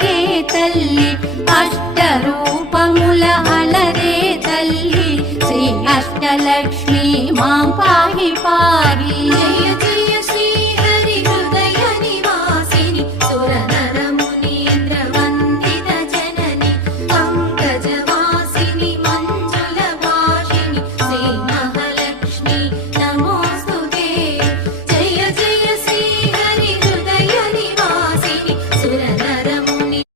వెలిగే తల్లి అష్టరూపముల అలరే తల్లి శ్రీ అష్టలక్ష్మి మా పాహి పాహి. జయ జయ